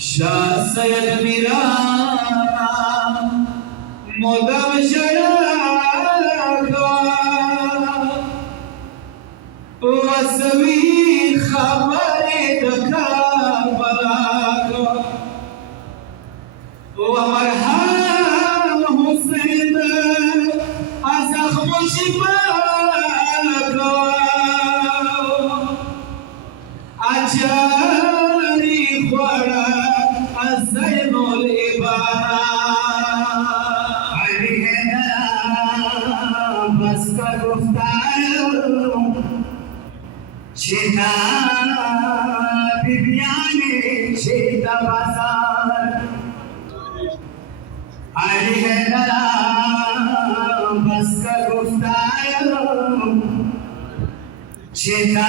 शाह सैयद मीराना मोदम शरागा वसवी खबरे दखा बलागा वमरहम हुसैन अज़ख्म शिफागा अचारी ख्वाड़ा अज़ैनुल इबारा अली है बस का गुफ्तार शेता बिबियाने शेता बाजार अली है बस का गुफ्तार शेता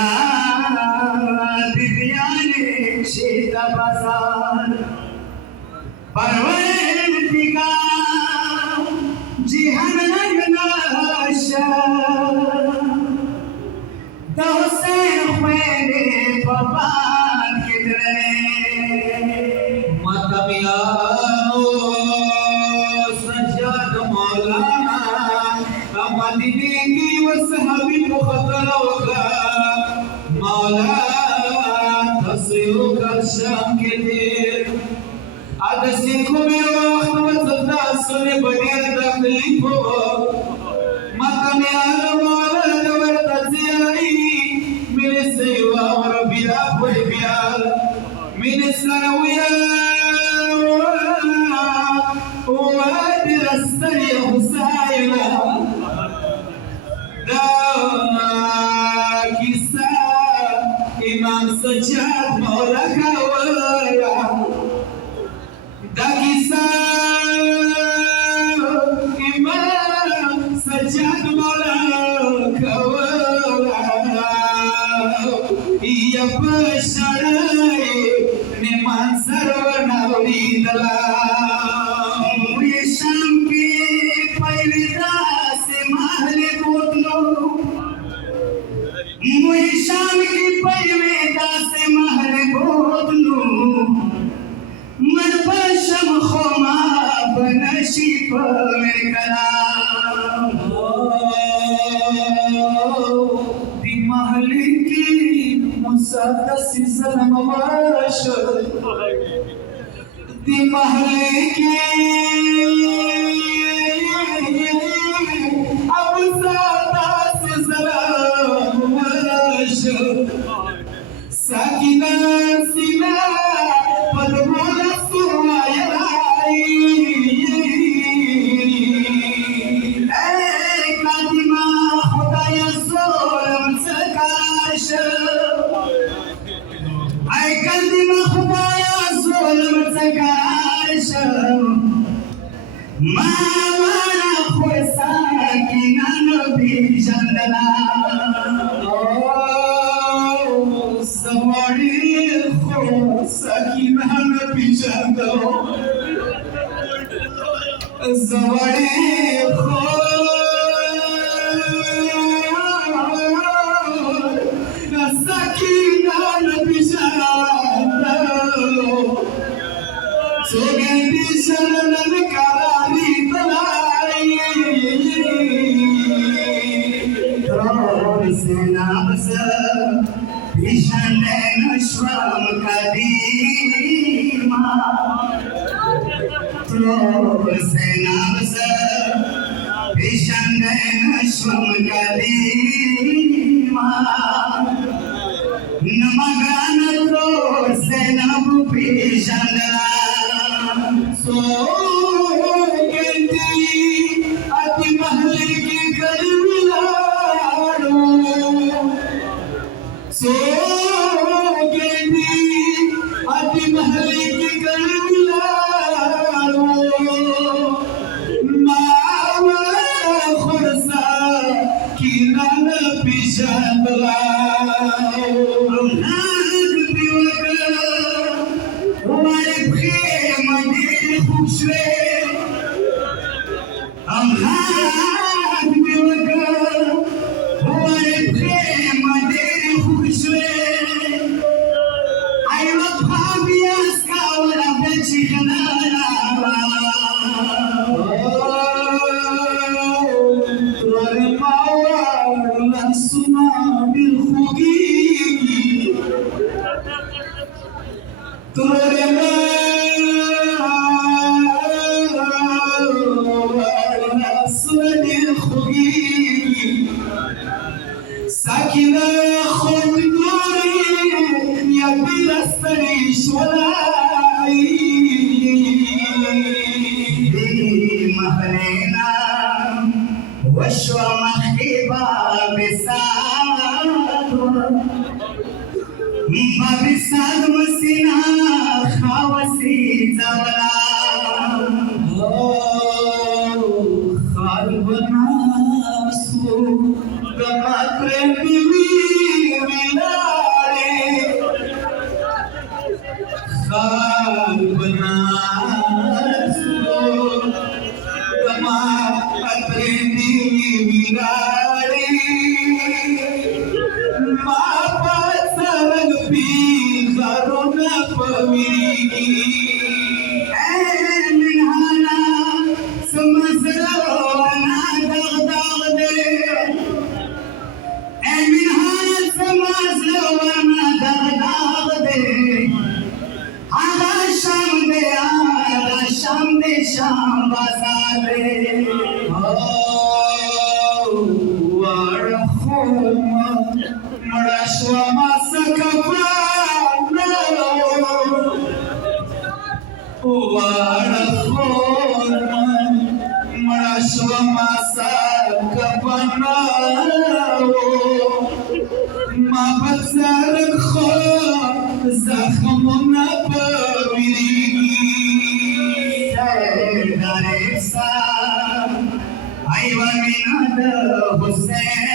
बिबियाने शेता बाजार परवरदिगार जिहान नगनाशा दोसे हुए बबान किधरे मतमियानो सज्जाद मौलाना मदीने की वसहबी मुखदरा वका मौला तस्यो का शाम के देर आज सिखों में वक्त वज़दा सुने बड़े तकलीफ हो मतमियानो मौला नवर तज़ियाई मेरे सेवा और बिरा कोई प्यार मेरे सरविया वादी रस्ते हुसैना किस्सा इमाम सज्जाद मौला का वाया किस्सा इमाम सज्जाद मौला का वाया यपशराए निमान सर्वनावरी दला ये शाम के पहले से महले बोतलो मुझे शाम की पहले से महले बोतलो मन पर शम खोमा बनशी पर कलाम दी महले की मुसद्दस सनम वाश दी महले की अब सादास सलाम वाश साकिना सिना पदमोला सुवायलाई कादिमा खुदाया सोलम सकाश ay कादिमा खुदाया सोलम सकाश मावाना खुसा किना नबी जंदला सवारी खुसा किना नबी जंदो सवारी खुसा किना नबी जंदो सोगंदी शरणन करारी तलाई रोड से नाबस भीषण नश्वम कदीमा रोड से नाबस भीषण नश्वम कदीमा नमगान रोड से नब भीषण So genti ati mahal ki garmilado So genti ati mahal ki garmilado Mama khursa ki nan pishadla हम हाथ में लगा हुए प्रेम देर खुशे आई लव भाबियास का तुरे सुने खुगी साकिना खुद दूरी या बिरस्तरी शोलाई महलेना वश्व महबा बिसाद मसीना खावसी जवला खाल बनासू गमा प्रेमी मिलारे खाल बनासू गमा प्रेमी मिलारे मापा सरग पी करुणा पवीगी मिन्हाना समझलो ना दगदाग दे मिन्हाना समझलो ना दगदाग दे आगा शाम दे शाम बाजार दे Marashwa masakapana Warakhorman Marashwa masakapana Mabazar kho zakhmuna paviri Daresa Aywa minad Hussein